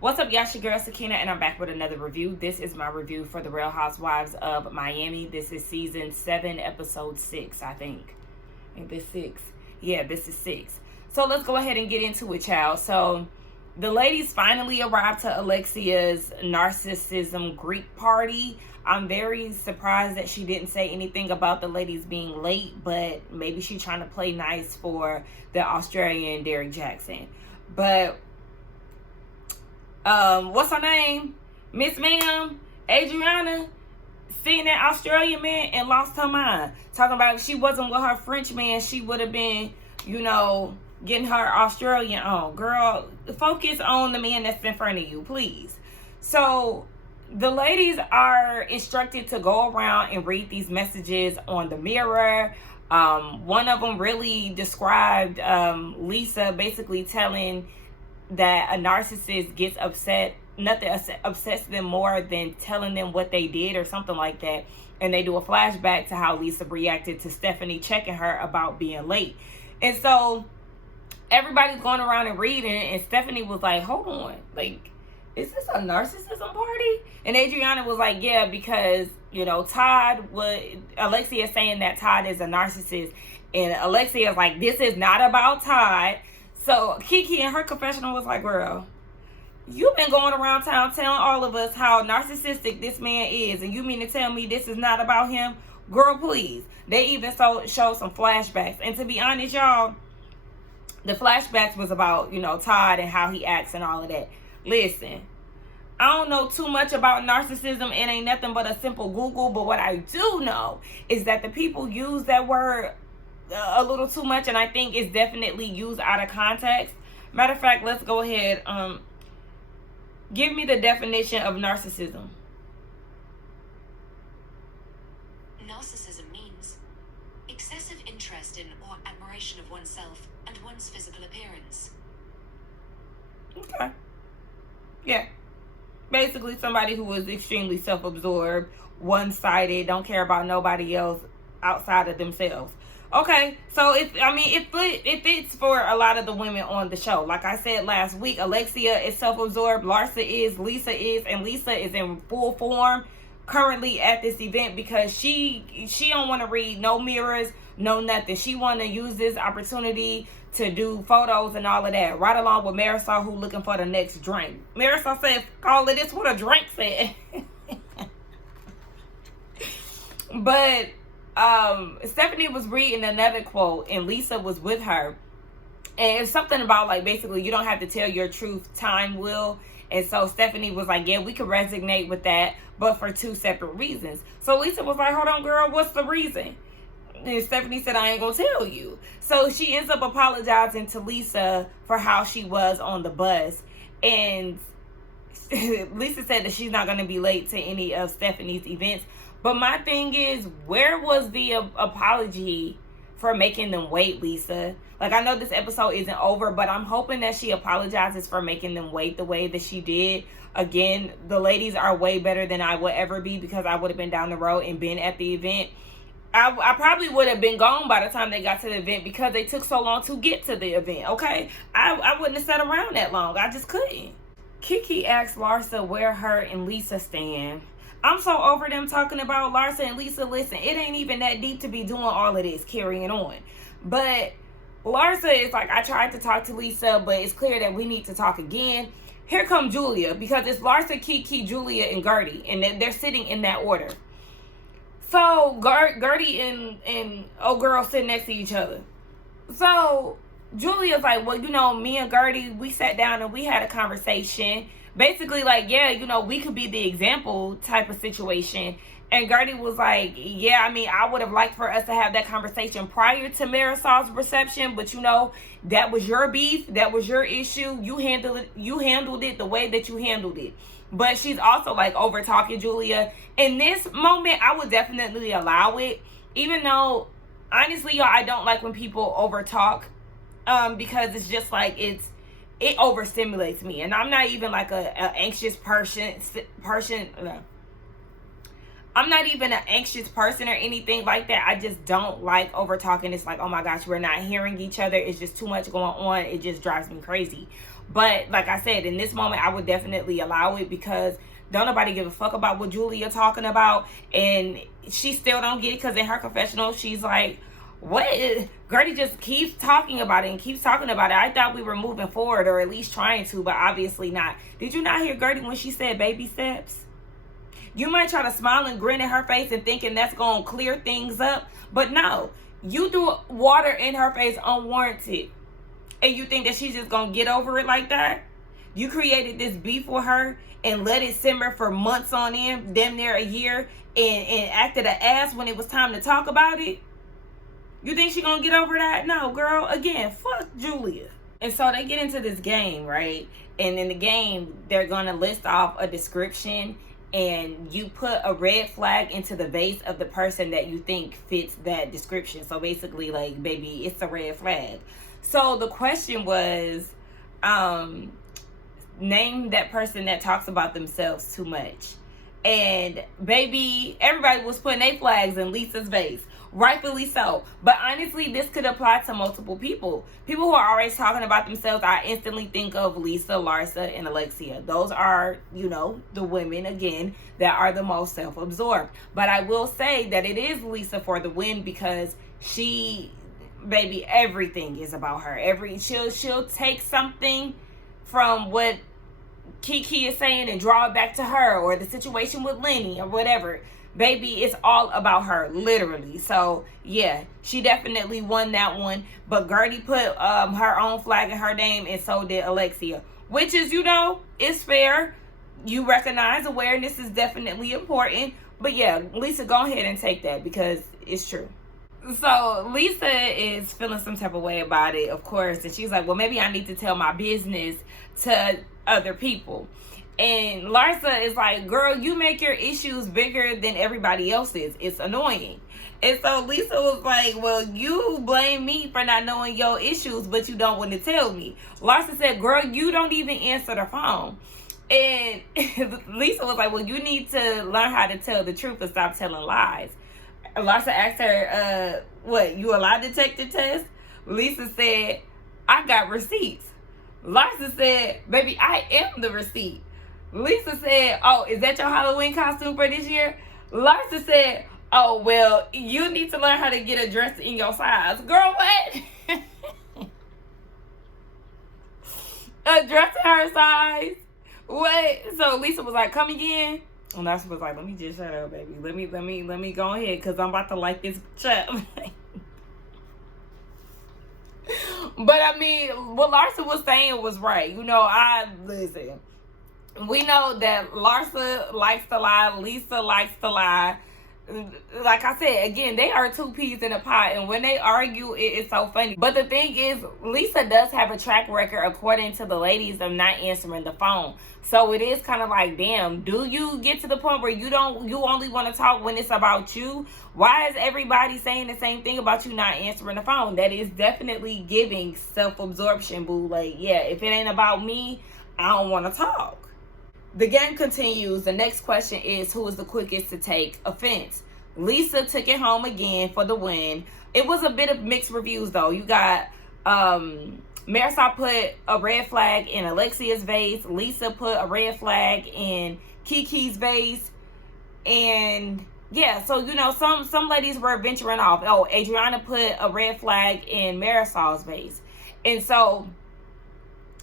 What's up, y'all? It's your girl Sakina, and I'm back with another review. This is my review for the Real Housewives of Miami. This is season 7, episode 6, I think. Ain't this 6? Yeah, this is 6. So let's go ahead and get into it, child. So the ladies finally arrived to Alexia's narcissism Greek party. I'm very surprised that she didn't say anything about the ladies being late, but maybe she's trying to play nice for the Australian Derek Jackson. But what's her name? Miss Ma'am, Adriana, seen that Australian man and lost her mind. Talking about if she wasn't with her French man, she would have been, getting her Australian on. Girl, focus on the man that's in front of you, please. So the ladies are instructed to go around and read these messages on the mirror. One of them really described Lisa basically telling that a narcissist gets upset, nothing upsets them more than telling them what they did or something like that. And they do a flashback to how Lisa reacted to Stephanie checking her about being late. And so everybody's going around and reading, and Stephanie was like, hold on, like, is this a narcissism party? And Adriana was like, yeah, because, Alexia is saying that Todd is a narcissist. And Alexia is like, this is not about Todd. So Kiki in her confessional was like, girl, you've been going around town telling all of us how narcissistic this man is, and you mean to tell me this is not about him? Girl, please. They even showed some flashbacks. And to be honest, y'all, the flashbacks was about, Todd and how he acts and all of that. Listen, I don't know too much about narcissism. It ain't nothing but a simple Google. But what I do know is that the people use that word a little too much, and I think it's definitely used out of context. Matter of fact, let's go ahead. Give me the definition of narcissism. Narcissism means excessive interest in or admiration of oneself and one's physical appearance. Okay. Yeah. Basically somebody who is extremely self-absorbed, one-sided, don't care about nobody else outside of themselves. Okay, so it fits for a lot of the women on the show. Like I said last week, Alexia is self-absorbed, Larsa is, Lisa is, and Lisa is in full form currently at this event because she don't want to read no mirrors, no nothing. She want to use this opportunity to do photos and all of that, right along with Marisol, who looking for the next drink. Marisol said, call it this, what a drink said. But Stephanie was reading another quote, and Lisa was with her, and it's something about, like, basically you don't have to tell your truth, time will. And so Stephanie was like, yeah, we could resonate with that, but for 2 separate reasons. So Lisa was like, hold on, girl, what's the reason? And Stephanie said, I ain't gonna tell you. So she ends up apologizing to Lisa for how she was on the bus, and Lisa said that she's not gonna be late to any of Stephanie's events. But my thing is, where was the apology for making them wait, Lisa? Like, I know this episode isn't over, but I'm hoping that she apologizes for making them wait the way that she did. Again, the ladies are way better than I would ever be because I would have been down the road and been at the event. I probably would have been gone by the time they got to the event because they took so long to get to the event, okay? I wouldn't have sat around that long. I just couldn't. Kiki asked Larsa where her and Lisa stand. I'm so over them talking about Larsa and Lisa. Listen, it ain't even that deep to be doing all of this, carrying on. But Larsa is like, I tried to talk to Lisa, but it's clear that we need to talk again. Here come Julia, because it's Larsa, Kiki, Julia, and Gertie, and they're sitting in that order. So Gertie and old girl sitting next to each other. So Julia's like, well, me and Gertie, we sat down and we had a conversation. Basically, like, yeah, we could be the example type of situation. And Gertie was like, yeah, I would have liked for us to have that conversation prior to Marisol's reception, but that was your beef, that was your issue. You handled it the way that you handled it. But she's also like over talking Julia. In this moment, I would definitely allow it, even though honestly, y'all, I don't like when people over talk, because it's just like it overstimulates me, and I'm not even like a anxious person. I'm not even an anxious person or anything like that. I just don't like over talking. It's like, oh my gosh, we're not hearing each other. It's just too much going on. It just drives me crazy. But like I said, in this moment, I would definitely allow it, because don't nobody give a fuck about what Julia talking about. And she still don't get it, because in her confessional, she's like, what? Gertie just keeps talking about it and keeps talking about it. I thought we were moving forward, or at least trying to, but obviously not. Did you not hear Gertie when she said baby steps? You might try to smile and grin in her face and thinking that's going to clear things up. But no, you threw water in her face unwarranted. And you think that she's just going to get over it like that? You created this beef with her and let it simmer for months on end, damn near a year, and acted an ass when it was time to talk about it? You think she going to get over that? No, girl. Again, fuck Julia. And so they get into this game, right? And in the game, they're going to list off a description, and you put a red flag into the vase of the person that you think fits that description. So basically, like, baby, it's a red flag. So the question was, name that person that talks about themselves too much. And baby, everybody was putting their flags in Lisa's vase. Rightfully so. But honestly, this could apply to multiple people. People who are always talking about themselves, I instantly think of Lisa, Larsa, and Alexia. Those are, you know, the women, again, that are the most self-absorbed. But I will say that it is Lisa for the win, because she, baby, everything is about her. She'll take something from what Kiki is saying and draw it back to her, or the situation with Lenny or whatever. Baby, it's all about her, literally. So yeah, she definitely won that one. But Gertie put her own flag in her name, and so did Alexia, which is, you know, it's fair. You recognize awareness is definitely important. But yeah, Lisa, go ahead and take that, because it's true. So Lisa is feeling some type of way about it, of course, and she's like, well, maybe I need to tell my business to other people. And Larsa is like, girl, you make your issues bigger than everybody else's. It's annoying. And so Lisa was like, well, you blame me for not knowing your issues, but you don't want to tell me. Larsa said, girl, you don't even answer the phone. And Lisa was like, well, you need to learn how to tell the truth and stop telling lies. Larsa asked her, what, you a lie detector test? Lisa said, I got receipts. Larsa said, baby, I am the receipt. Lisa said, oh, is that your Halloween costume for this year? Larsa said, oh, well, you need to learn how to get a dress in your size. Girl, what? A dress in her size? What? So Lisa was like, come again? And Larsa was like, let me just shut up, baby. Let me go ahead, because I'm about to like this chap. But I mean, what Larsa was saying was right. You know, listen. We know that Larsa likes to lie. Lisa likes to lie. Like I said, again, they are two peas in a pot, and when they argue, it is so funny. But the thing is, Lisa does have a track record, according to the ladies, of not answering the phone. So it is kind of like, damn, do you get to the point where you only want to talk when it's about you? Why is everybody saying the same thing about you not answering the phone? That is definitely giving self-absorption, boo. Like, yeah, if it ain't about me, I don't want to talk. The game continues. The next question is, who is the quickest to take offense? Lisa took it home again for the win. It was a bit of mixed reviews, though. You got Marisol put a red flag in Alexia's vase. Lisa put a red flag in Kiki's vase. And yeah, so, you know, some ladies were venturing off. Oh, Adriana put a red flag in Marisol's vase. And so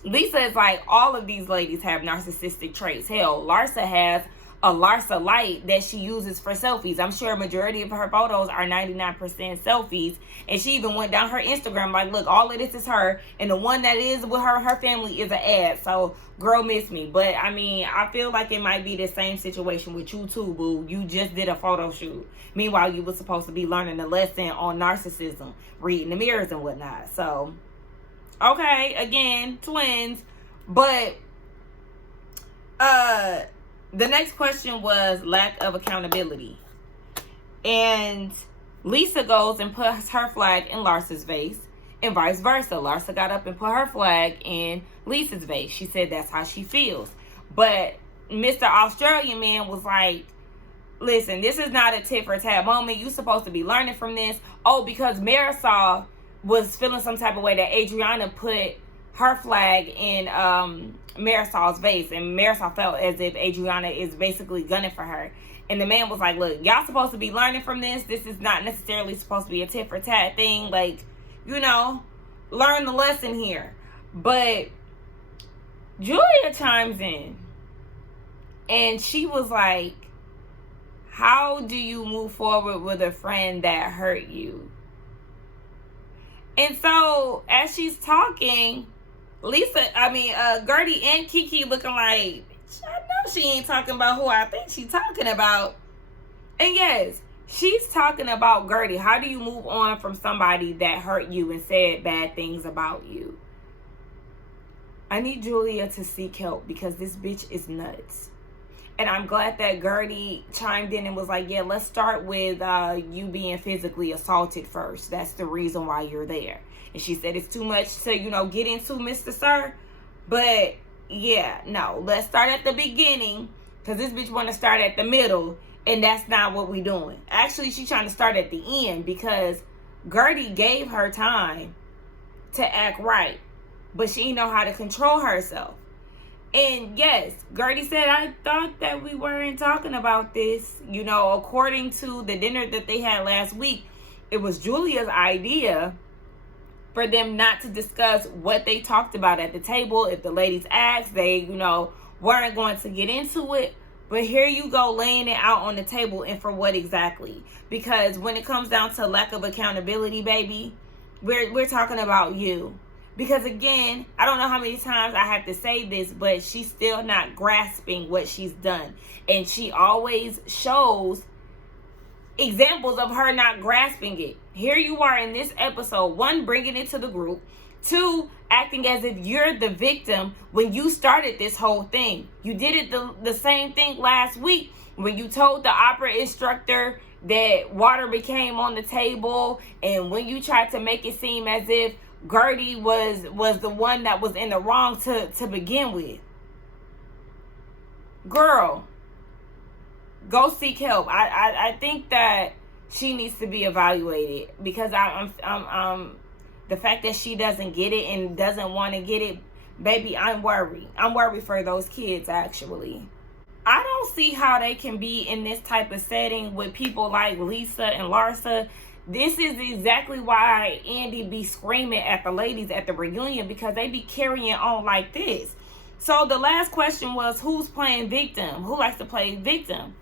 Lisa is like, all of these ladies have narcissistic traits. Hell, Larsa has a Larsa light that she uses for selfies. I'm sure a majority of her photos are 99% selfies. And she even went down her Instagram like, look, all of this is her. And the one that is with her family is an ad. So, girl, miss me. But, I mean, I feel like it might be the same situation with you too, boo. You just did a photo shoot. Meanwhile, you were supposed to be learning a lesson on narcissism, reading the mirrors and whatnot. So, okay, again, twins. But the next question was lack of accountability. And Lisa goes and puts her flag in Larsa's vase, and vice versa. Larsa got up and put her flag in Lisa's vase. She said that's how she feels. But Mr. Australian man was like, listen, this is not a tit for tat moment. You're supposed to be learning from this. Oh, because Marisol was feeling some type of way that Adriana put her flag in Marisol's vase, and Marisol felt as if Adriana is basically gunning for her. And the man was like, look, y'all supposed to be learning from this. This is not necessarily supposed to be a tit for tat thing. Like, you know, learn the lesson here. But Julia chimes in, and she was like, how do you move forward with a friend that hurt you? And so as she's talking, Gertie and Kiki looking like, I know she ain't talking about who I think she's talking about. And yes, she's talking about Gertie. How do you move on from somebody that hurt you and said bad things about you? I need Julia to seek help because this bitch is nuts. And I'm glad that Gertie chimed in and was like, yeah, let's start with you being physically assaulted first. That's the reason why you're there. And she said it's too much to, get into, Mr. Sir. But, yeah, no. Let's start at the beginning because this bitch want to start at the middle. And that's not what we doing. Actually, she's trying to start at the end because Gertie gave her time to act right. But she didn't know how to control herself. And yes, Gertie said, I thought that we weren't talking about this. According to the dinner that they had last week, it was Julia's idea for them not to discuss what they talked about at the table. If the ladies asked, they, weren't going to get into it. But here you go laying it out on the table, and for what exactly? Because when it comes down to lack of accountability, baby, we're talking about you. Because again, I don't know how many times I have to say this, but she's still not grasping what she's done. And she always shows examples of her not grasping it. Here you are in this episode, 1, bringing it to the group. 2, acting as if you're the victim when you started this whole thing. You did it the same thing last week when you told the opera instructor that water became on the table, and when you tried to make it seem as if Gertie was the one that was in the wrong to begin with. Girl, go seek help. I think that she needs to be evaluated because I'm the fact that she doesn't get it and doesn't want to get it, baby, I'm worried. I'm worried for those kids, actually. I don't see how they can be in this type of setting with people like Lisa and Larsa. This is exactly why Andy be screaming at the ladies at the reunion, because they be carrying on like this. So the last question was, who's playing victim? Who likes to play victim?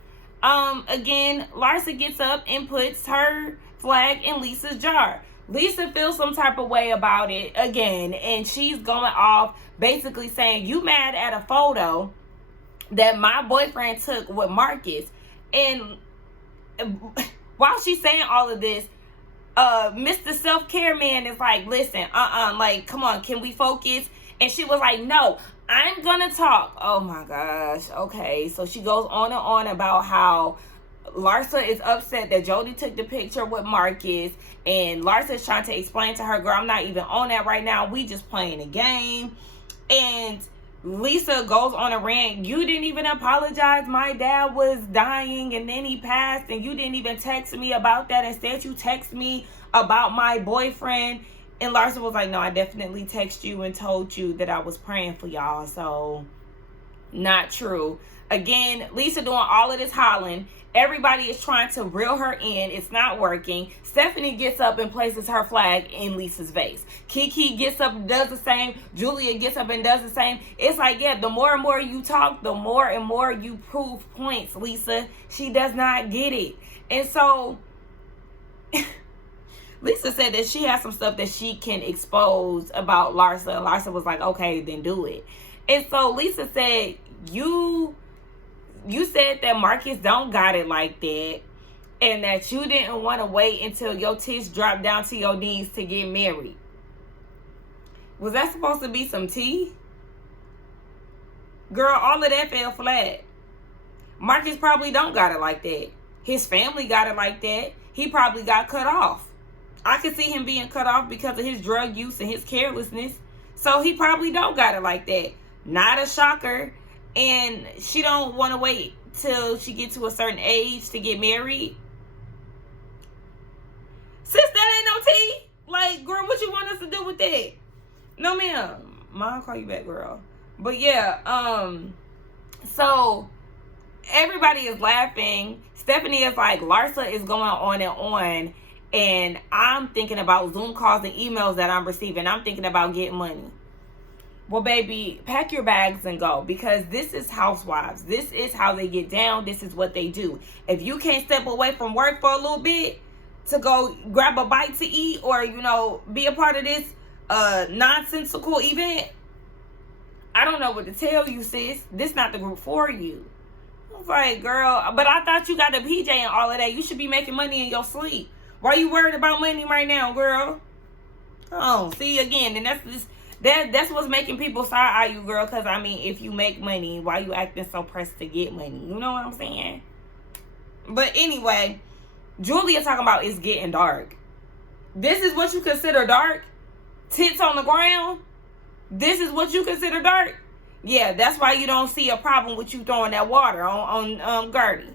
Again, Larsa gets up and puts her flag in Lisa's jar. Lisa feels some type of way about it again, and she's going off basically saying, you mad at a photo that my boyfriend took with Marcus. And while she's saying all of this, Mr. Self-Care Man is like, listen, like, come on, can we focus? And she was like, no, I'm gonna talk. Oh my gosh. Okay, so she goes on and on about how Larsa is upset that Jody took the picture with Marcus, and Larsa is trying to explain to her, girl, I'm not even on that right now, we just playing a game. And Lisa goes on a rant, you didn't even apologize, my dad was dying and then he passed, and you didn't even text me about that, instead you text me about my boyfriend. And Larsa was like, no, I definitely texted you and told you that I was praying for y'all. So not true. Again, Lisa doing all of this hollering. Everybody is trying to reel her in. It's not working. Stephanie gets up and places her flag in Lisa's vase. Kiki gets up and does the same. Julia gets up and does the same. It's like, yeah, the more and more you talk, the more and more you prove points, Lisa. She does not get it. And so Lisa said that she has some stuff that she can expose about Larsa. And Larsa was like, okay, then do it. And so Lisa said, you said that Marcus don't got it like that, and that you didn't want to wait until your tits dropped down to your knees to get married. Was that supposed to be some tea? Girl, all of that fell flat. Marcus probably don't got it like that. His family got it like that. He probably got cut off. I could see him being cut off because of his drug use and his carelessness. So he probably don't got it like that. Not a shocker. And she don't want to wait till she get to a certain age to get married. Sis, that ain't no tea. Like, girl, what you want us to do with that? No, ma'am. I'll call you back, girl. But yeah, so everybody is laughing. Stephanie is like, Larsa is going on and on. And I'm thinking about Zoom calls and emails that I'm receiving. I'm thinking about getting money. Well, baby, pack your bags and go, because this is Housewives. This is how they get down. This is what they do. If you can't step away from work for a little bit to go grab a bite to eat, or, you know, be a part of this nonsensical event, I don't know what to tell you, sis. This not the group for you. I was like, girl, but I thought you got a PJ and all of that. You should be making money in your sleep. Why you worried about money right now, girl? Oh, see, again, and that's what's making people side-eye you, girl. Because, I mean, if you make money, why you acting so pressed to get money? You know what I'm saying? But anyway, Julia talking about it's getting dark. This is what you consider dark? Tits on the ground? This is what you consider dark? Yeah, that's why you don't see a problem with you throwing that water on Gertie.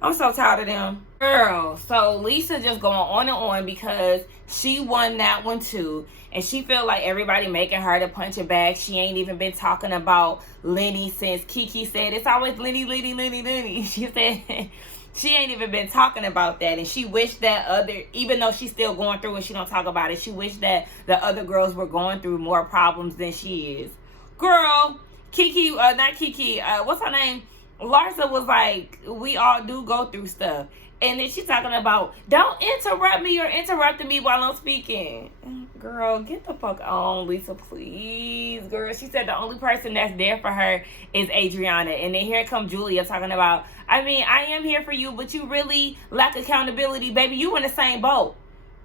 I'm so tired of them. Girl, so Lisa just going on and on because she won that one too. And she feel like everybody making her the punching bag. She ain't even been talking about Lenny since Kiki said it's always Lenny. She said she ain't even been talking about that. And she wished that even though she's still going through it, she don't talk about it. She wished that the other girls were going through more problems than she is. Girl, Kiki, not Kiki, what's her name? Larsa was like, we all do go through stuff. And then she's talking about, don't interrupt me or interrupting me while I'm speaking. Girl, get the fuck on, Lisa, please. Girl, she said the only person that's there for her is Adriana. And then here comes Julia talking about, I mean, I am here for you, but you really lack accountability. Baby, you in the same boat.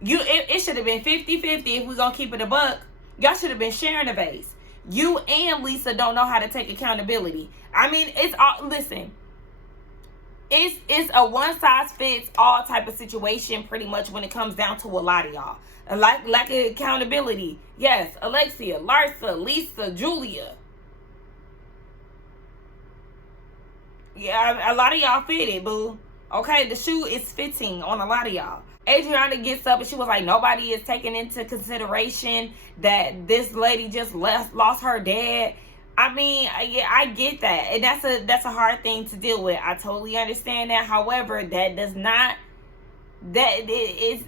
It should have been 50-50 if we're going to keep it a buck. Y'all should have been sharing the base. You and Lisa don't know how to take accountability. I mean, it's all, listen, it's a one-size-fits-all type of situation pretty much when it comes down to a lot of y'all. Lack of accountability. Yes, Alexia, Larsa, Lisa, Julia. Yeah, a lot of y'all fit it, boo. Okay, the shoe is fitting on a lot of y'all. Adriana gets up and she was like, nobody is taking into consideration that this lady just lost her dad. I mean, yeah, I get that. And that's a hard thing to deal with. I totally understand that. However, that does not, that it is.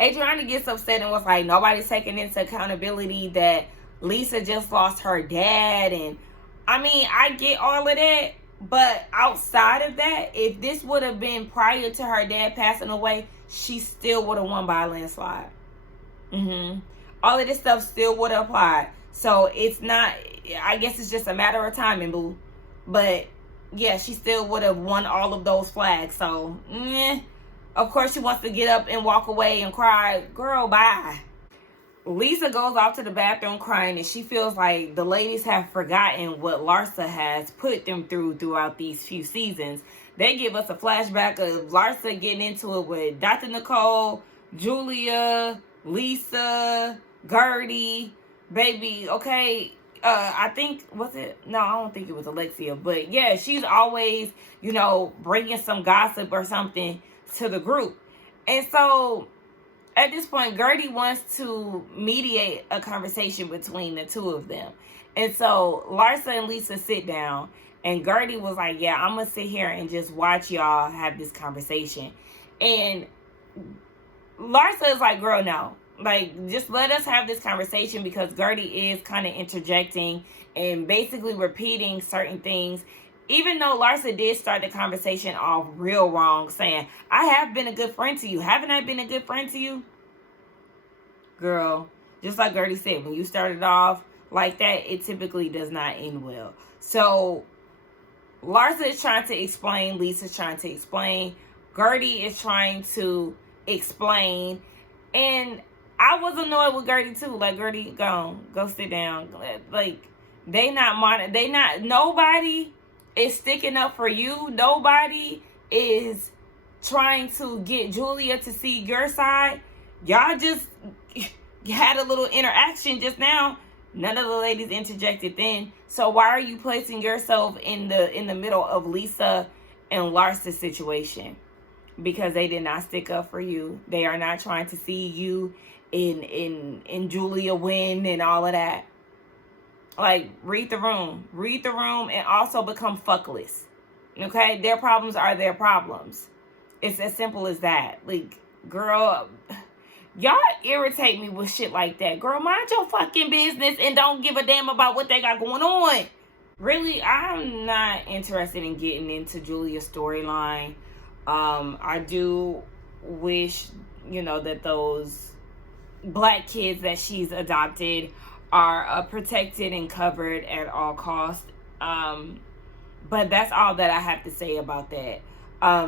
Adriana gets upset and was like, nobody's taking into accountability that Lisa just lost her dad. And I mean, I get all of that. But outside of that, if this would have been prior to her dad passing away, she still would have won by a landslide. All of this stuff still would have applied. So it's not, I guess it's just a matter of timing, boo. But yeah, she still would have won all of those flags. So, of course she wants to get up and walk away and cry. Girl, bye. Lisa goes off to the bathroom crying, and she feels like the ladies have forgotten what Larsa has put them throughout these few seasons. They give us a flashback of Larsa getting into it with Dr. Nicole, Julia, Lisa, Gertie, baby, okay. I think, was it? No, I don't think it was Alexia. But yeah, she's always, bringing some gossip or something to the group. And so at this point, Gertie wants to mediate a conversation between the two of them. And so Larsa and Lisa sit down, and Gertie was like, yeah, I'm going to sit here and just watch y'all have this conversation. And Larsa is like, girl, no. Like, just let us have this conversation, because Gertie is kind of interjecting and basically repeating certain things. Even though Larsa did start the conversation off real wrong, saying, I have been a good friend to you. Haven't I been a good friend to you? Girl, just like Gertie said, when you started off like that, it typically does not end well. So Larsa is trying to explain. Lisa's trying to explain. Gertie is trying to explain. And I was annoyed with Gertie too. Like, Gertie, go sit down. Like, nobody is sticking up for you. Nobody is trying to get Julia to see your side. Y'all just had a little interaction just now. None of the ladies interjected then. So why are you placing yourself in the middle of Lisa and Larsa's situation? Because they did not stick up for you. They are not trying to see you in Julia Wynn and all of that. Like, read the room. Read the room and also become fuckless. Okay? Their problems are their problems. It's as simple as that. Like, girl, y'all irritate me with shit like that. Girl, mind your fucking business and don't give a damn about what they got going on. Really, I'm not interested in getting into Julia's storyline. I do wish, that those black kids that she's adopted are protected and covered at all costs. But that's all that I have to say about that.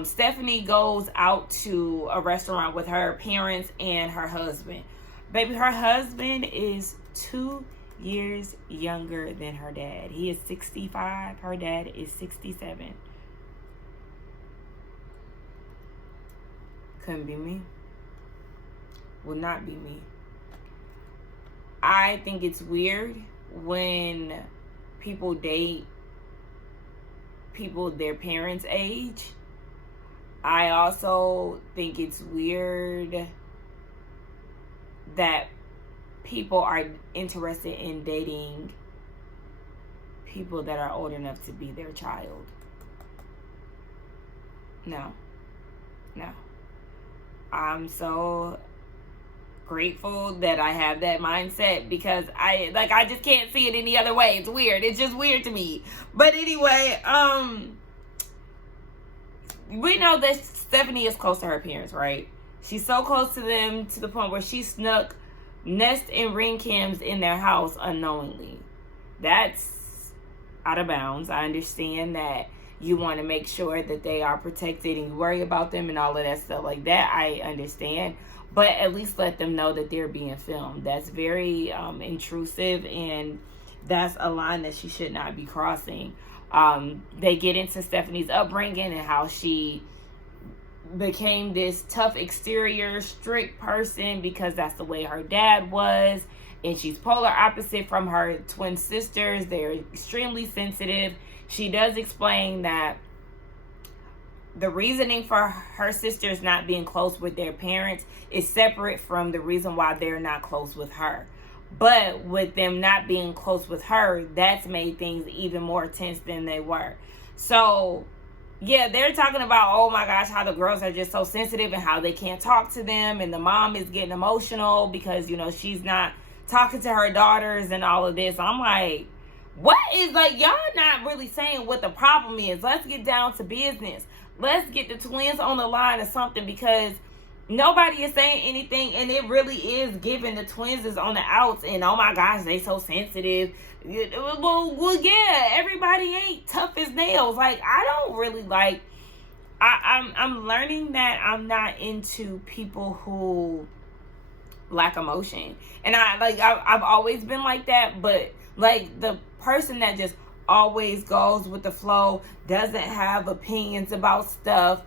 Stephanie goes out to a restaurant with her parents and her husband. Baby, her husband is 2 years younger than her dad. He is 65. Her dad is 67. Couldn't be me. Will not be me. I think it's weird when people date people their parents' age. I also think it's weird that people are interested in dating people that are old enough to be their child. No. I'm so grateful that I have that mindset because I just can't see it any other way. It's weird. It's just weird to me. But anyway, we know that Stephanie is close to her parents, right? She's so close to them to the point where she snuck Nest and ring cams in their house unknowingly. That's out of bounds. I understand that you want to make sure that they are protected and you worry about them and all of that stuff like that. I understand. But at least let them know that they're being filmed. That's very intrusive, and that's a line that she should not be crossing. They get into Stephanie's upbringing and how she became this tough exterior, strict person because that's the way her dad was. And she's polar opposite from her twin sisters. They're extremely sensitive. She does explain that the reasoning for her sisters not being close with their parents is separate from the reason why they're not close with her. But with them not being close with her, that's made things even more tense than they were. So, yeah, they're talking about, oh my gosh, how the girls are just so sensitive and how they can't talk to them. And the mom is getting emotional because, she's not talking to her daughters and all of this. I'm like, what is, y'all not really saying what the problem is. Let's get down to business. Let's get the twins on the line or something, because nobody is saying anything, and it really is giving the twins is on the outs, and oh my gosh, they so sensitive. Well, yeah, everybody ain't tough as nails. I don't really I'm learning that I'm not into people who lack emotion, and I've always been like that, but the person that just always goes with the flow, doesn't have opinions about stuff,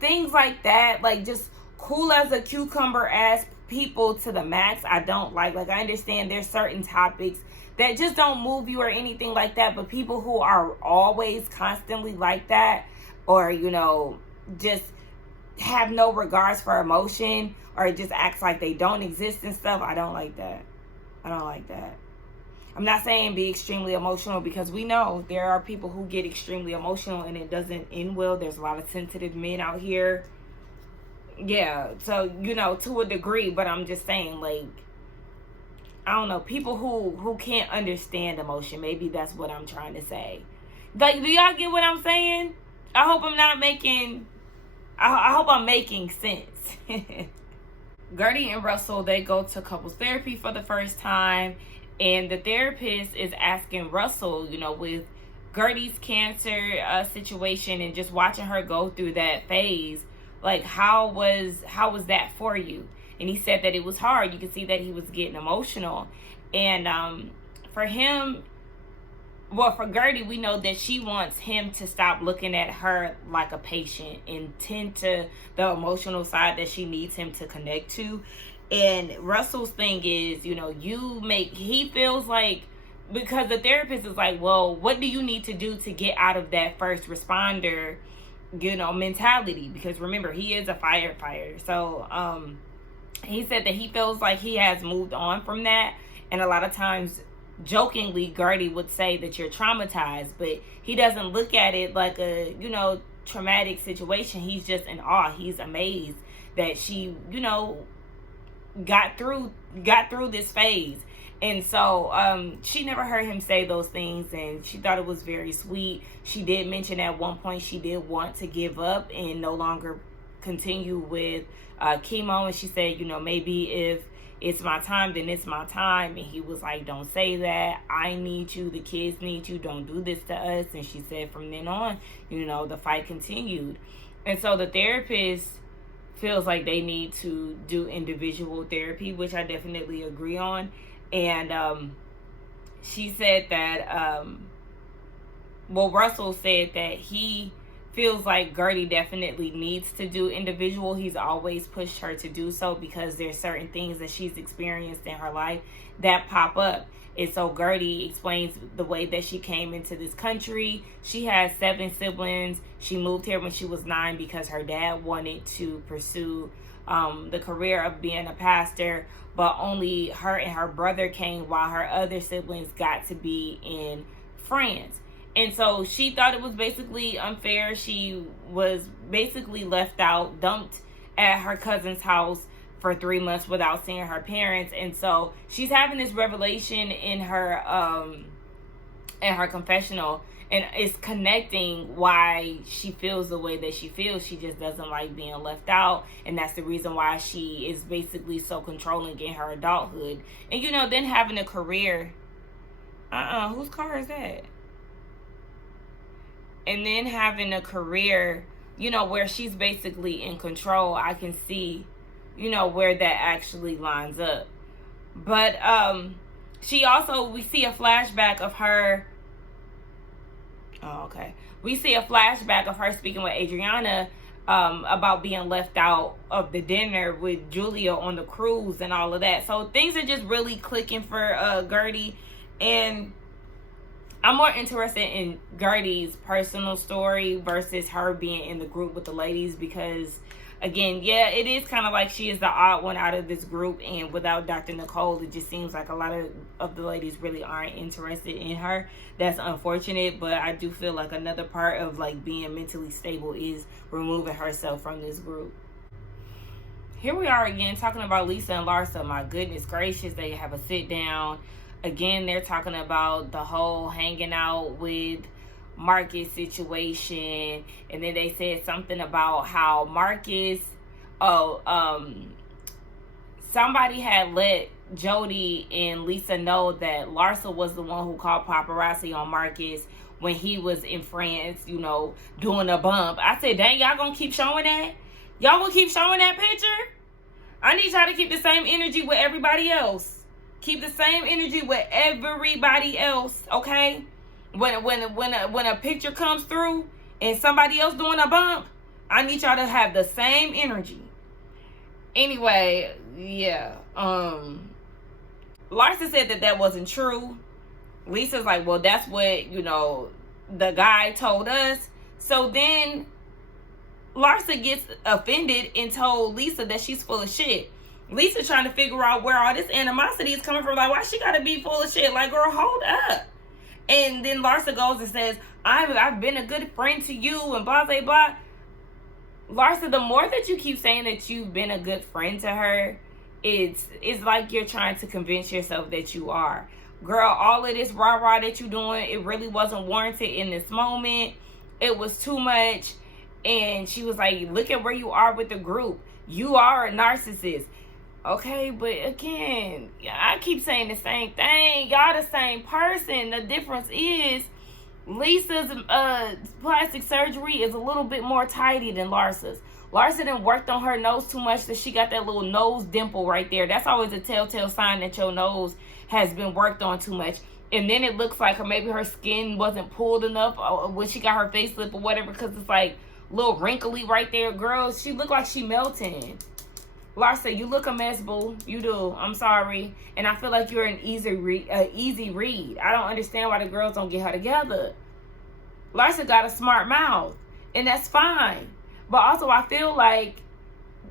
things like that, just cool as a cucumber ass people to the max. I don't like I understand there's certain topics that just don't move you or anything like that, but people who are always constantly like that, or just have no regards for emotion, or just acts like they don't exist and stuff, I don't like that. I'm not saying be extremely emotional, because we know there are people who get extremely emotional and it doesn't end well. There's a lot of sensitive men out here. Yeah, so, to a degree, but I'm just saying, I don't know, people who can't understand emotion. Maybe that's what I'm trying to say. Do y'all get what I'm saying? I hope I'm not making, I hope I'm making sense. Gertie and Russell, they go to couples therapy for the first time. And the therapist is asking Russell, with Gertie's cancer situation and just watching her go through that phase, how was that for you? And he said that it was hard. You could see that he was getting emotional. And for him, for Gertie, we know that she wants him to stop looking at her like a patient and tend to the emotional side that she needs him to connect to. And Russell's thing is, he feels like, because the therapist is like, well, what do you need to do to get out of that first responder, mentality? Because remember, he is a firefighter. So, He said that he feels like he has moved on from that. And a lot of times, jokingly, Gertie would say that you're traumatized, but he doesn't look at it like a, traumatic situation. He's just in awe. He's amazed that she, got through this phase. And so she never heard him say those things, and she thought it was very sweet. She did mention at one point she did want to give up and no longer continue with chemo, and she said, maybe if it's my time, then it's my time. And he was like, don't say that. I need you. The kids need you. Don't do this to us. And she said from then on, the fight continued. And so the therapist feels like they need to do individual therapy, which I definitely agree on. And she said that, Russell said that he feels like Gertie definitely needs to do individual. He's always pushed her to do so because there's certain things that she's experienced in her life that pop up. And so Gertie explains the way that she came into this country. She has 7 siblings. She moved here when she was 9 because her dad wanted to pursue the career of being a pastor, but only her and her brother came while her other siblings got to be in France. And so she thought it was basically unfair. She was basically left out, dumped at her cousin's house for 3 months without seeing her parents. And so she's having this revelation in her confessional, and it's connecting why she feels the way that she feels. She just doesn't like being left out, and that's the reason why she is basically so controlling in her adulthood. And then having a career. Whose car is that? And then having a career, where she's basically in control. I can see, where that actually lines up. But we see a flashback of her. Oh, okay. We see a flashback of her speaking with Adriana about being left out of the dinner with Julia on the cruise and all of that. So things are just really clicking for Gertie. And I'm more interested in Gertie's personal story versus her being in the group with the ladies because, again, yeah, it is kind of like she is the odd one out of this group, and without Dr. Nicole, it just seems like a lot of the ladies really aren't interested in her. That's unfortunate, but I do feel like another part of like being mentally stable is removing herself from this group. Here we are again talking about Lisa and Larsa. My goodness gracious, they have a sit down. Again, they're talking about the whole hanging out with Marcus situation, and then they said something about how Marcus, somebody had let Jody and Lisa know that Larsa was the one who called paparazzi on Marcus when he was in France, doing a bump. I said, dang, y'all gonna keep showing that? Y'all gonna keep showing that picture? I need y'all to keep the same energy with everybody else. Keep the same energy with everybody else, okay? When a picture comes through and somebody else doing a bump, I need y'all to have the same energy. Anyway, yeah. Larsa said that wasn't true. Lisa's like, well, that's what, the guy told us. So then Larsa gets offended and told Lisa that she's full of shit. Lisa trying to figure out where all this animosity is coming from. Like, why she gotta be full of shit? Like, girl, hold up. And then Larsa goes and says, I've been a good friend to you and blah, blah, blah. Larsa, the more that you keep saying that you've been a good friend to her, it's like you're trying to convince yourself that you are. Girl, all of this rah-rah that you're doing, it really wasn't warranted in this moment. It was too much. And she was like, look at where you are with the group. You are a narcissist. Okay, but again, I keep saying the same thing. Y'all the same person. The difference is Lisa's plastic surgery is a little bit more tidy than Larsa's. Larsa done worked on her nose too much that she got that little nose dimple right there. That's always a telltale sign that your nose has been worked on too much. And then it looks like maybe her skin wasn't pulled enough when she got her facelift or whatever, because it's like a little wrinkly right there. Girl, she looked like she melting. Larsa, you look a mess, boo. You do. I'm sorry. And I feel like you're an easy read. I don't understand why the girls don't get her together. Larsa got a smart mouth, and that's fine. But also, I feel like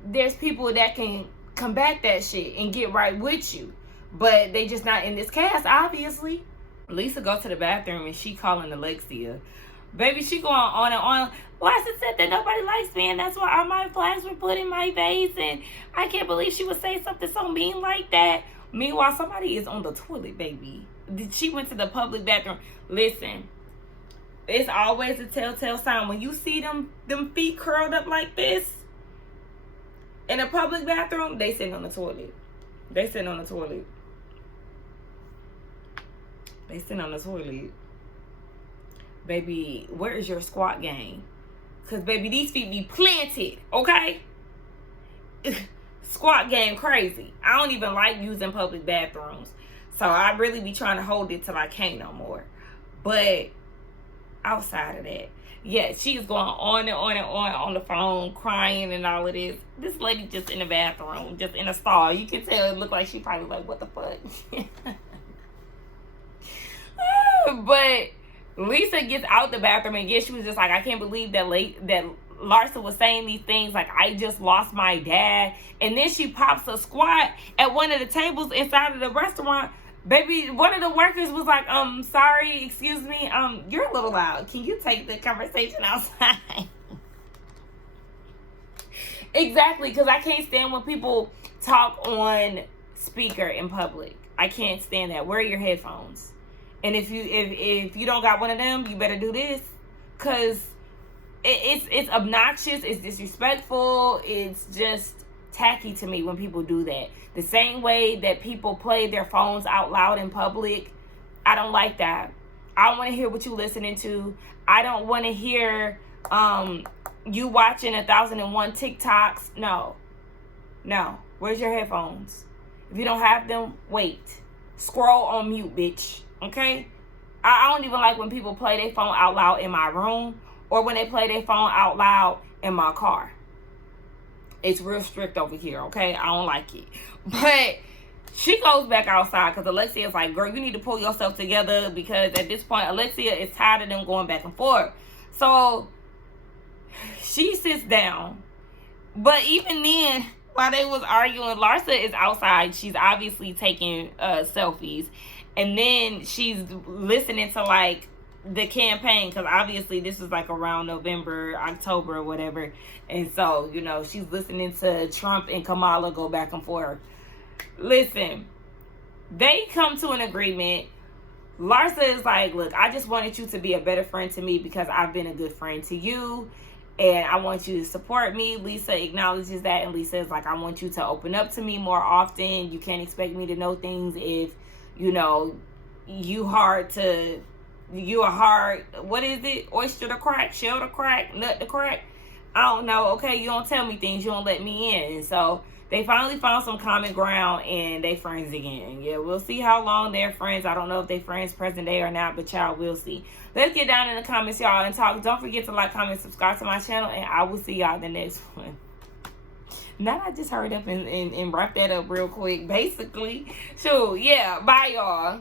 there's people that can combat that shit and get right with you. But they just not in this cast, obviously. Lisa goes to the bathroom and she calling Alexia. Baby, she going on and on. Larsa said that nobody likes me, and that's why all my flags were put in my face, and I can't believe she would say something so mean like that. Meanwhile, somebody is on the toilet, baby. She went to the public bathroom. Listen, it's always a telltale sign. When you see them feet curled up like this in a public bathroom, they sitting on the toilet. They sitting on the toilet. They sitting on the toilet. Baby, where is your squat game? Because, baby, these feet be planted, okay? Squat game crazy. I don't even like using public bathrooms. So I really be trying to hold it till I can't no more. But outside of that, yeah, she's going on and on and on the phone, crying and all of this. This lady just in the bathroom, just in a stall. You can tell it looked like she probably like, what the fuck? But Lisa gets out the bathroom, and yes, she was just like, I can't believe that Larsa was saying these things like, I just lost my dad. And then she pops a squat at one of the tables inside of the restaurant. Baby, one of the workers was like, sorry, excuse me, you're a little loud. Can you take the conversation outside? Exactly, because I can't stand when people talk on speaker in public. I can't stand that. Wear your headphones. And if you don't got one of them, you better do this, because it's obnoxious, it's disrespectful, it's just tacky to me when people do that. The same way that people play their phones out loud in public, I don't like that. I don't want to hear what you listening to. I don't want to hear you watching 1001 TikToks. No. Where's your headphones? If you don't have them, wait. Scroll on mute, bitch. Okay? I don't even like when people play their phone out loud in my room, or when they play their phone out loud in my car. It's real strict over here, okay? I don't like it. But she goes back outside because Alexia is like, girl, you need to pull yourself together, because at this point, Alexia is tired of them going back and forth. So she sits down. But even then, while they was arguing, Larsa is outside. She's obviously taking selfies. And then she's listening to, like, the campaign, because obviously this is, like, around November, October, or whatever. And so, you know, she's listening to Trump and Kamala go back and forth. Listen, they come to an agreement. Larsa is like, look, I just wanted you to be a better friend to me because I've been a good friend to you, and I want you to support me. Lisa acknowledges that, and Lisa is like, I want you to open up to me more often. You can't expect me to know things if, you know, you a hard, what is it? Oyster to crack, shell to crack, nut to crack. I don't know. Okay, you don't tell me things, you don't let me in. And so they finally found some common ground, and they friends again. Yeah, we'll see how long they're friends. I don't know if they friends present day or not, but y'all, we'll see. Let's get down in the comments, y'all, and talk. Don't forget to like, comment, subscribe to my channel, and I will see y'all in the next one. Now I just hurried up and wrap that up real quick, basically. So, yeah, bye, y'all.